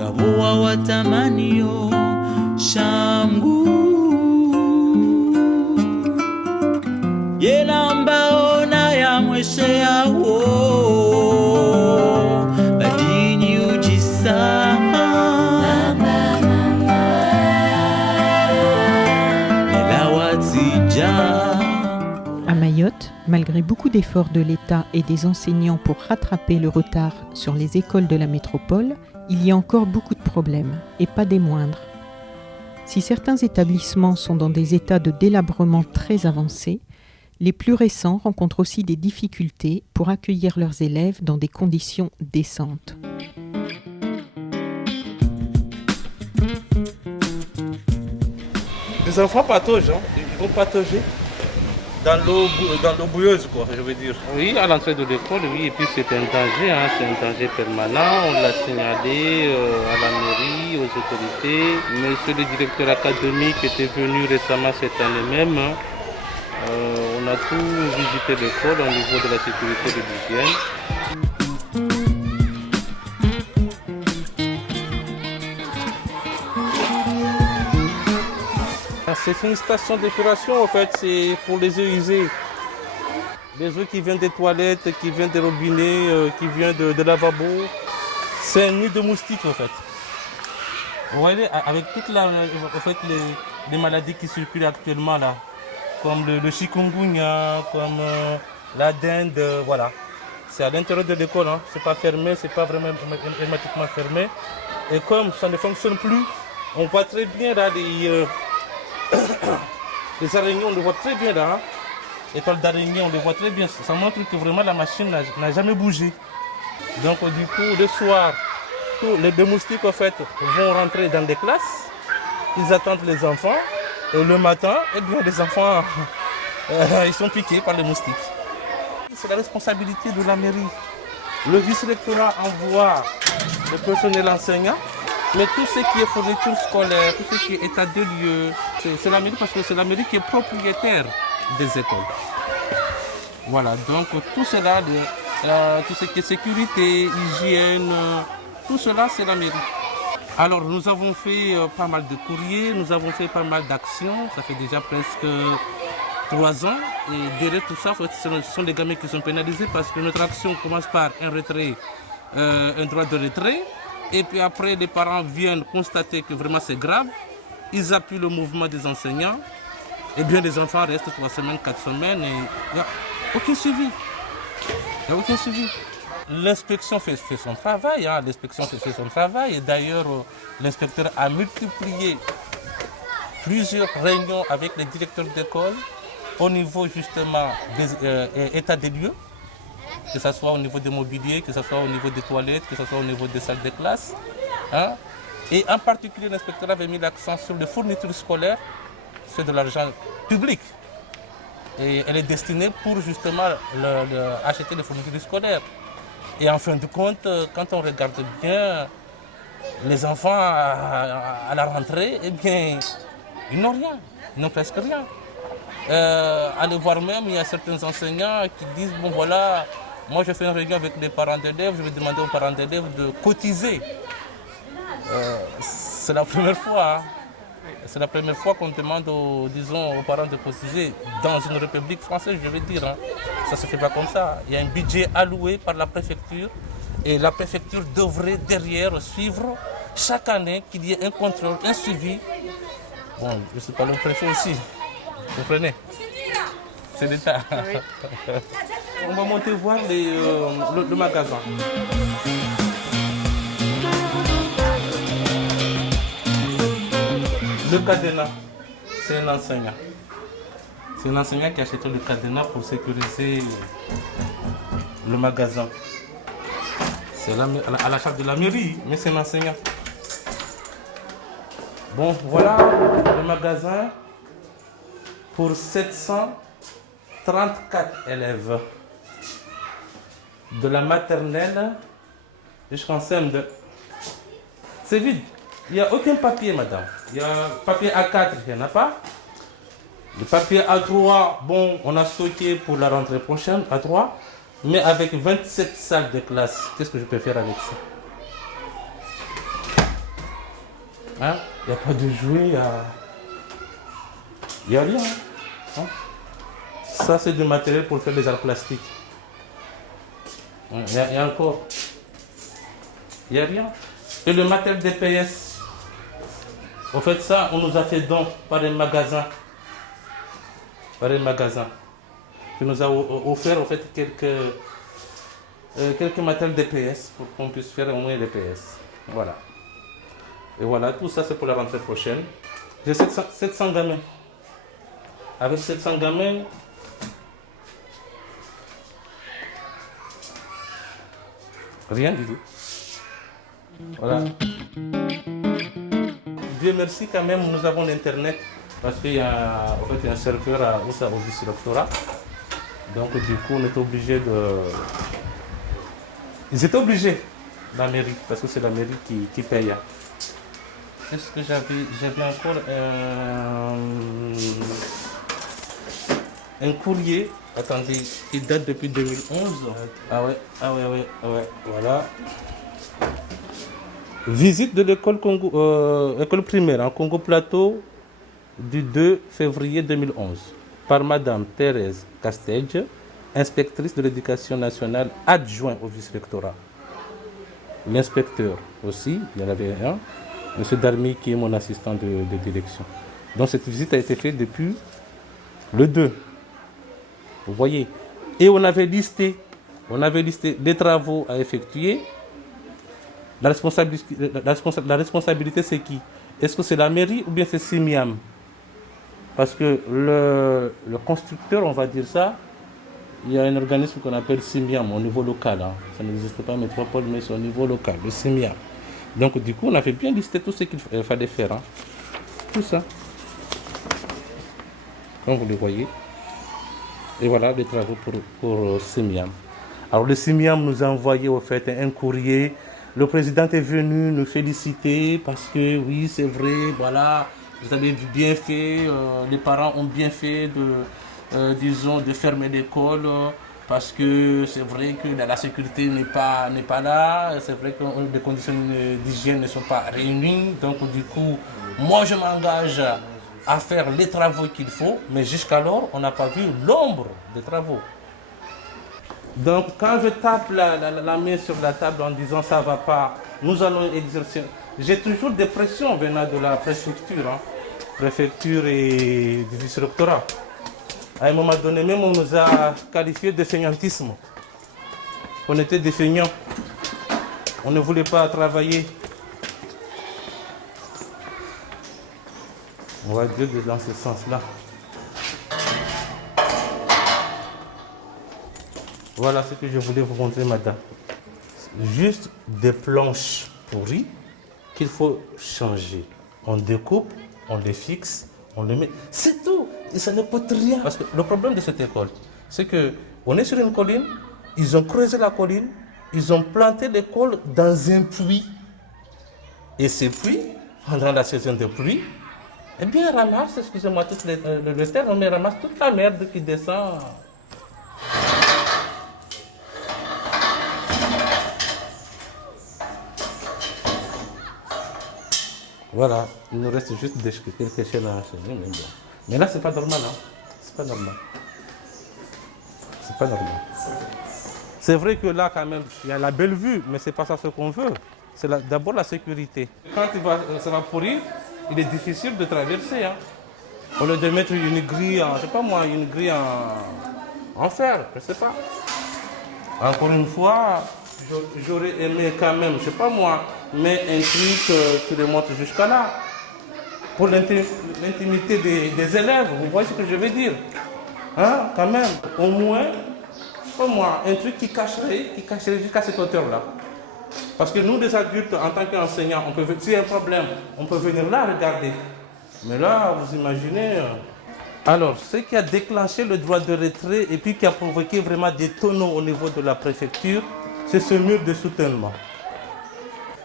Mugabo watamanio shangu Yelamba ona ya mweshea wo Badini ujisa À Mayotte, malgré beaucoup d'efforts de l'État et des enseignants pour rattraper le retard sur les écoles de la métropole, il y a encore beaucoup de problèmes, et pas des moindres. Si certains établissements sont dans des états de délabrement très avancés, les plus récents rencontrent aussi des difficultés pour accueillir leurs élèves dans des conditions décentes. Les enfants pataugent, ils vont patauger dans l'eau bouilleuse, quoi, je veux dire. Oui, à l'entrée de l'école, oui, et puis c'est un danger permanent. On l'a signalé à la mairie, aux autorités. Monsieur le directeur académique était venu récemment cette année même. On a tout visité l'école au niveau de la sécurité et de l'hygiène. C'est une station d'épuration en fait, c'est pour les eaux usées. Les eaux qui viennent des toilettes, qui viennent des robinets, qui viennent de lavabo. C'est un nid de moustiques en fait. Vous voyez, avec toutes les maladies qui circulent actuellement là, comme le chikungunya, comme la dinde, voilà. C'est à l'intérieur de l'école, c'est pas fermé, c'est pas vraiment hermétiquement fermé. Et comme ça ne fonctionne plus, on voit très bien là les araignées, on le voit très bien là. Les toiles d'araignée, on le voit très bien. Ça montre que vraiment la machine n'a jamais bougé. Donc du coup, le soir, tous les moustiques en fait vont rentrer dans les classes. Ils attendent les enfants. Et le matin, eh bien, les enfants ils sont piqués par les moustiques. C'est la responsabilité de la mairie. Le vice-rectorat envoie le personnel enseignant. Mais tout ce qui est fourniture scolaire, tout ce qui est état de lieu, c'est la mairie parce que c'est la mairie qui est propriétaire des écoles. Voilà, donc tout cela, tout ce qui est sécurité, hygiène, tout cela c'est la mairie. Alors nous avons fait pas mal de courriers, nous avons fait pas mal d'actions, ça fait déjà presque 3 ans. Et derrière tout ça, ce sont des gamins qui sont pénalisés parce que notre action commence par un retrait, un droit de retrait. Et puis après, les parents viennent constater que vraiment c'est grave. Ils appuient le mouvement des enseignants. Et bien les enfants restent 3 semaines, 4 semaines et il n'y a aucun suivi. Il n'y a aucun suivi. L'inspection fait son travail. L'inspection fait son travail. Et d'ailleurs, l'inspecteur a multiplié plusieurs réunions avec les directeurs d'école au niveau justement des états des lieux. Que ce soit au niveau des mobiliers, que ce soit au niveau des toilettes, que ce soit au niveau des salles de classe. Et en particulier, l'inspecteur avait mis l'accent sur les fournitures scolaires, c'est de l'argent public. Et elle est destinée pour justement acheter les fournitures scolaires. Et en fin de compte, quand on regarde bien les enfants à la rentrée, eh bien, ils n'ont rien, ils n'ont presque rien. Allez voir même, il y a certains enseignants qui disent, bon voilà, moi je fais une réunion avec les parents d'élèves, je vais demander aux parents d'élèves de cotiser. C'est la première fois. C'est la première fois qu'on demande aux parents de cotiser dans une république française, je veux dire. Ça ne se fait pas comme ça. Il y a un budget alloué par la préfecture et la préfecture devrait derrière suivre chaque année qu'il y ait un contrôle, un suivi. Bon, je ne sais pas le préfet aussi. Vous comprenez? C'est l'État. Oui. On va monter voir le magasin. Le cadenas, c'est un enseignant. C'est un enseignant qui a acheté le cadenas pour sécuriser le magasin. C'est à la charge de la mairie, mais c'est un enseignant. Bon, voilà le magasin pour 734 élèves. De la maternelle jusqu'en CM2. C'est vide. Il n'y a aucun papier, madame. Il y a papier A4, il n'y en a pas. Le papier A3, bon, on a stocké pour la rentrée prochaine, A3. Mais avec 27 salles de classe, qu'est-ce que je peux faire avec ça? Hein? Il n'y a pas de jouets, il n'y a rien. Hein? Ça, c'est du matériel pour faire des arts plastiques. Il y a encore. Il n'y a rien. Et le matériel DPS, en fait, ça, on nous a fait don par un magasin. Par un magasin. Qui nous a offert, en fait, quelques matériels DPS pour qu'on puisse faire au moins les PS. Voilà. Et voilà, tout ça, c'est pour la rentrée prochaine. J'ai 700 gamins. Avec 700 gamins, rien du tout. Voilà. Dieu merci quand même, nous avons l'Internet. Parce qu'il y a en fait, un serveur au vice-rectorat. Donc du coup, on est obligé de... Ils étaient obligés, la mairie, parce que c'est la mairie qui paye. Est-ce que j'avais encore un courrier, attendez, qui date depuis 2011. Ah ouais, voilà. Visite de l'école école primaire en Congo Plateau du 2 février 2011 par Madame Thérèse Castelge, inspectrice de l'éducation nationale adjointe au vice-rectorat. L'inspecteur aussi, il y en avait un, M. Darmi qui est mon assistant de direction. Donc cette visite a été faite depuis le 2. Vous voyez. Et on avait listé les travaux à effectuer. La responsabilité, c'est qui? Est-ce que c'est la mairie ou bien c'est Simiam? Parce que le constructeur, on va dire ça, il y a un organisme qu'on appelle Simiam au niveau local. Hein. Ça n'existe pas en métropole, mais c'est au niveau local, le Simiam. Donc du coup, on avait bien listé tout ce qu'il fallait faire. Hein. Tout ça. Comme vous le voyez. Et voilà les travaux pour Simiam. Alors le Simiam nous a envoyé au fait un courrier. Le président est venu nous féliciter parce que oui, c'est vrai, voilà, vous avez bien fait, les parents ont bien fait de fermer l'école parce que c'est vrai que la sécurité n'est pas là, c'est vrai que les conditions d'hygiène ne sont pas réunies. Donc du coup, moi je m'engage à faire les travaux qu'il faut, mais jusqu'alors, on n'a pas vu l'ombre des travaux. Donc quand je tape la main sur la table en disant ça ne va pas, nous allons exercer. J'ai toujours des pressions venant de la préfecture, hein, préfecture et du vice-rectorat. À un moment donné, même on nous a qualifiés de fainéantisme. On était des feignants. On ne voulait pas travailler. On va dire dans ce sens-là. Voilà ce que je voulais vous montrer, madame. Juste des planches pourries qu'il faut changer. On découpe, on les fixe, on les met. C'est tout. Et ça ne coûte rien. Parce que le problème de cette école, c'est qu'on est sur une colline, ils ont creusé la colline, ils ont planté l'école dans un puits. Et ces puits, pendant la saison de pluie, eh bien, ramasse, excusez-moi le terme, mais ramasse toute la merde qui descend. Voilà, il nous reste juste quelque chose à enchaîner, mais bon. Mais là, c'est pas normal, hein. C'est pas normal. C'est pas normal. C'est vrai que là, quand même, il y a la belle vue, mais c'est pas ça ce qu'on veut. C'est d'abord la sécurité. Quand ça va pourrir, il est difficile de traverser. Hein. Au lieu de mettre une grille, je sais pas moi, une grille en fer, je sais pas. Encore une fois, j'aurais aimé quand même, je sais pas moi, mais un truc qui remonte jusqu'à là. Pour l'intimité des élèves, vous voyez ce que je veux dire? Hein, quand même, au moins, pas moi, un truc qui cacherait jusqu'à cette hauteur-là. Parce que nous, les adultes, en tant qu'enseignants, s'il y a un problème, on peut venir là regarder. Mais là, vous imaginez... Alors, ce qui a déclenché le droit de retrait et puis qui a provoqué vraiment des tonneaux au niveau de la préfecture, c'est ce mur de soutènement.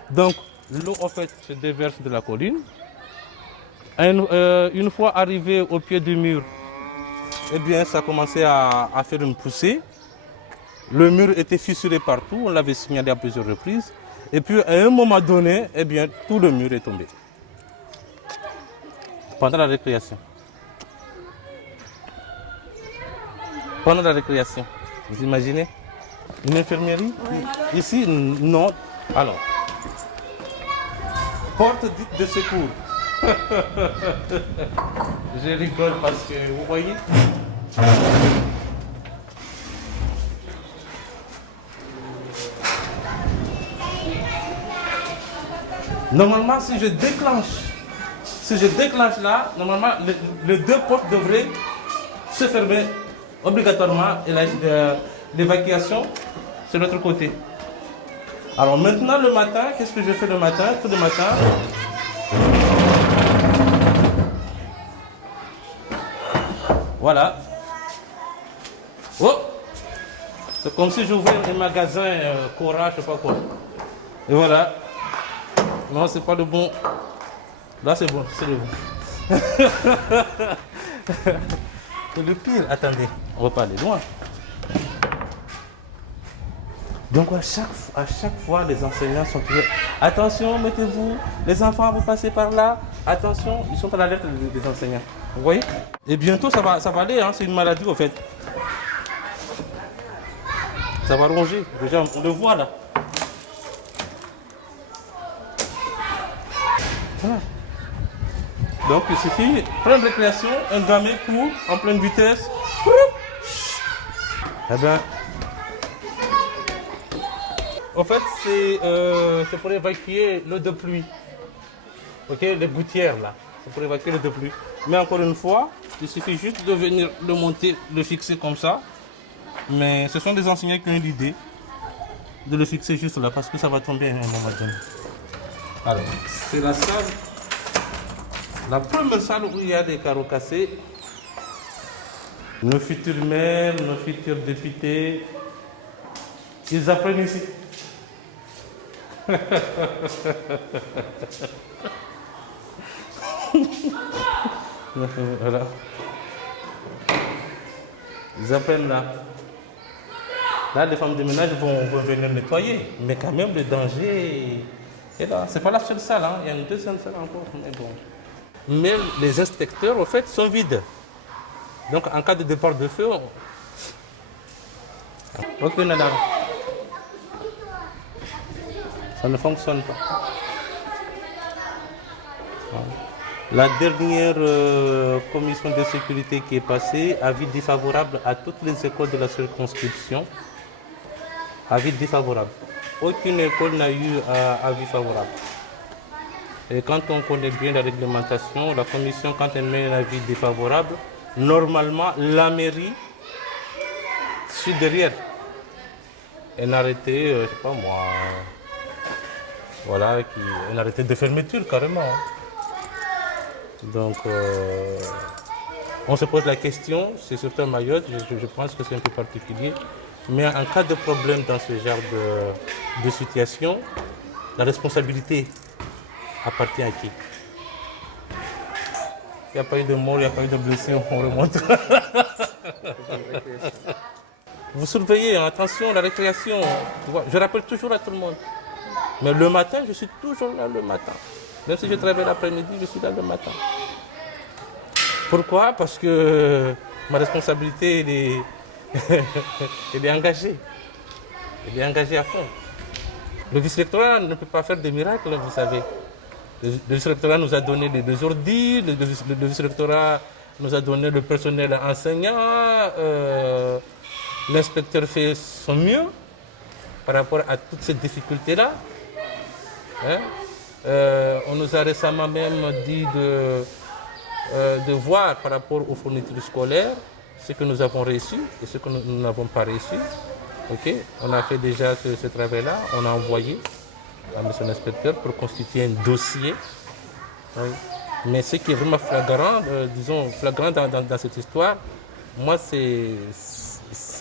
Donc, l'eau, en fait, se déverse de la colline. Une fois arrivé au pied du mur, eh bien, ça a commencé à faire une poussée. Le mur était fissuré partout, on l'avait signalé à plusieurs reprises. Et puis, à un moment donné, eh bien, tout le mur est tombé. pendant la récréation. Pendant la récréation. Vous imaginez? Une infirmerie? Ici, non. Alors, porte dite de secours. Je rigole parce que, vous voyez? Normalement, si je déclenche là, normalement, les deux portes devraient se fermer obligatoirement et l'évacuation, c'est de l'autre côté. Alors maintenant, le matin, qu'est-ce que je fais le matin? Tout le matin. Voilà. Oh! C'est comme si j'ouvrais un magasin Cora, je sais pas quoi. Et voilà. Non, c'est pas le bon. Là, c'est bon, c'est le bon. Et le pire, attendez, on va pas aller loin. Donc à chaque fois, les enseignants sont toujours... Attention, mettez-vous, les enfants vont passer par là. Attention, ils sont à l'alerte des enseignants. Vous voyez? Et bientôt, ça va aller, hein, c'est une maladie, en fait. Ça va ronger, déjà, on le voit là. Voilà. Donc il suffit, prendre récréation, un gamin court en pleine vitesse. Eh bien, en fait, c'est pour évacuer l'eau de pluie. Ok, les gouttières là, c'est pour évacuer l'eau de pluie. Mais encore une fois, il suffit juste de venir le monter, le fixer comme ça. Mais ce sont des enseignants qui ont eu l'idée de le fixer juste là parce que ça va tomber à un moment donné. Alors, c'est la salle. La première salle où il y a des carreaux cassés, nos futurs maires, nos futurs députés, ils apprennent ici. Voilà. Ils apprennent là. Là, les femmes de ménage vont venir nettoyer, mais quand même le danger est là. C'est pas la seule salle, hein. Il y a une deuxième salle encore, mais bon. Mais les inspecteurs, en fait, sont vides. Donc, en cas de départ de feu, ok, madame. Ça ne fonctionne pas. La dernière commission de sécurité qui est passée, avis défavorable à toutes les écoles de la circonscription. Avis défavorable. Aucune école n'a eu avis favorable. Et quand on connaît bien la réglementation, la commission, quand elle met un avis défavorable, normalement, la mairie suit derrière. Un arrêté, je ne sais pas moi, voilà, un arrêté de fermeture carrément. Donc, on se pose la question, c'est surtout à Mayotte, je pense que c'est un peu particulier, mais en cas de problème dans ce genre de situation, la responsabilité appartient à qui? Il n'y a pas eu de mort, il n'y a pas eu de blessés, on remonte. Vous surveillez, attention, la récréation. Je rappelle toujours à tout le monde. Mais le matin, je suis toujours là le matin. Même si je travaille l'après-midi, je suis là le matin. Pourquoi? Parce que ma responsabilité, elle est engagée. Elle est engagée à fond. Le vice-rectorat ne peut pas faire des miracles, vous savez. Le vice-rectorat nous a donné des ordi, le vice-rectorat nous a donné le personnel enseignant, l'inspecteur fait son mieux par rapport à toutes ces difficultés-là. Hein? On nous a récemment même dit de voir par rapport aux fournitures scolaires ce que nous avons reçu et ce que nous n'avons pas reçu. Okay? On a fait déjà ce travail-là, on a envoyé à M. l'inspecteur pour constituer un dossier. Oui. Mais ce qui est vraiment flagrant, flagrant dans cette histoire, moi, c'est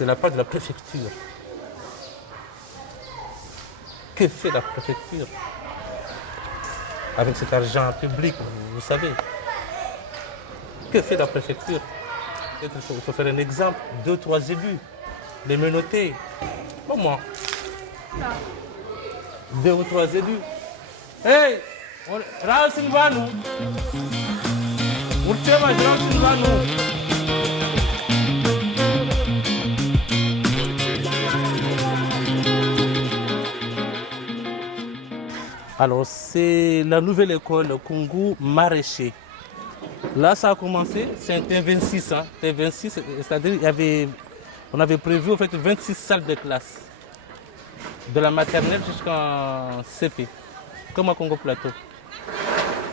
la part de la préfecture. Que fait la préfecture avec cet argent public, vous savez? Que fait la préfecture? Il faut faire un exemple, 2 ou 3 élus, les menotter. Pas moi. 2 ou 3 élus. Hey! Raoul Silvano! Ultima Johnson Lano. Alors, c'est la nouvelle école Kungu Maraîcher. Là, ça a commencé, c'était 26 ans. C'était 26, c'est-à-dire on avait prévu en fait 26 salles de classe, de la maternelle jusqu'en CP, comme à Congo Plateau.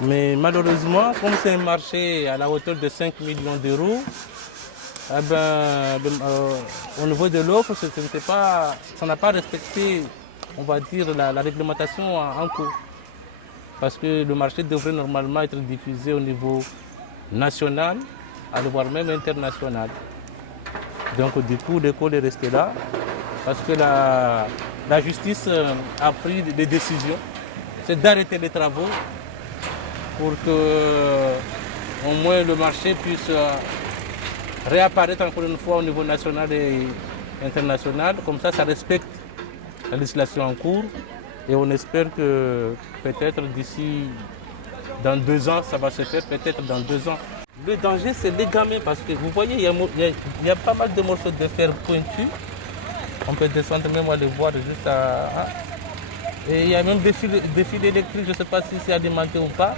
Mais malheureusement, comme c'est un marché à la hauteur de 5 millions d'euros, au niveau de l'offre, ça n'a pas respecté, on va dire, la réglementation en cours. Parce que le marché devrait normalement être diffusé au niveau national, voire même international. Donc du coup, l'école est restée là, parce que la justice a pris des décisions, c'est d'arrêter les travaux pour que au moins le marché puisse réapparaître encore une fois au niveau national et international. Comme ça respecte la législation en cours et on espère que peut-être d'ici dans 2 ans, ça va se faire, peut-être dans 2 ans. Le danger, c'est les gamins parce que vous voyez, il y a pas mal de morceaux de fer pointus. On peut descendre même aller voir juste à... Et il y a même des fils électriques, je ne sais pas si c'est alimenté ou pas,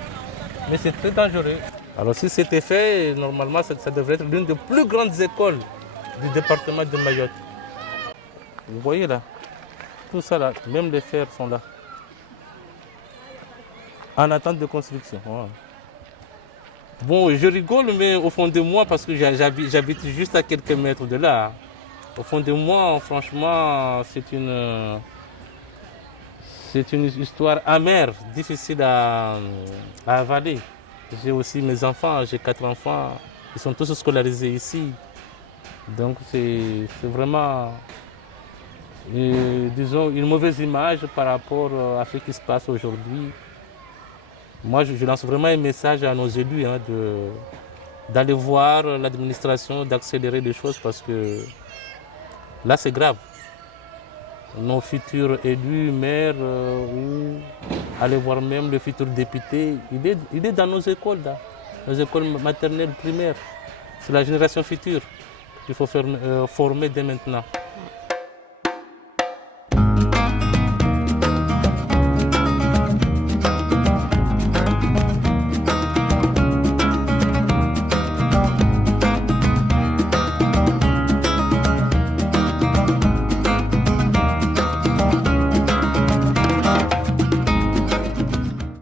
mais c'est très dangereux. Alors si c'était fait, normalement, ça devrait être l'une des plus grandes écoles du département de Mayotte. Vous voyez là, tout ça là, même les fers sont là. En attente de construction. Voilà. Bon, je rigole, mais au fond de moi, parce que j'habite juste à quelques mètres de là, au fond de moi, franchement, c'est une histoire amère, difficile à avaler. J'ai aussi mes enfants, j'ai 4 enfants, ils sont tous scolarisés ici. Donc c'est vraiment, disons, une mauvaise image par rapport à ce qui se passe aujourd'hui. Moi, je lance vraiment un message à nos élus d'aller voir l'administration, d'accélérer les choses parce que là, c'est grave. Nos futurs élus, maires, ou aller voir même le futur député, il est dans nos écoles, là, nos écoles maternelles, primaires. C'est la génération future qu'il faut former dès maintenant.